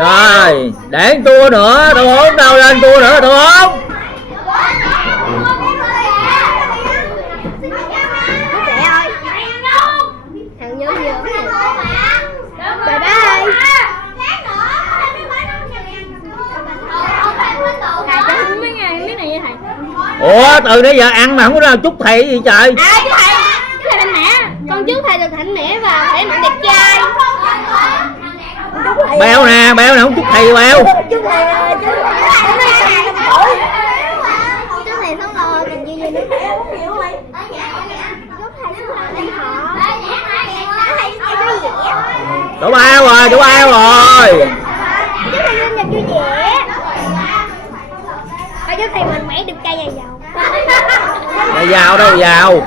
Rồi, để tua nữa, đồ ốm đâu lên tua nữa, đồ ốm. Thằng nhớ nhớ bye bye. Thầy cho uống mấy ngày này nha thầy. Ủa từ nãy giờ ăn mà không có ra chúc thầy gì trời. Chú thầy mạnh mẽ. Con chúc thầy được mạnh mẽ và khỏe mạnh đẹp trai. Béo nè không chúc thầy béo. Chú thầy sống lo tình như vậy nữa. Chỗ bao rồi. Chú thầy sinh nhật vui vẻ. Chú thầy mạnh mẽ đẹp trai và giàu. Giàu đâu giàu.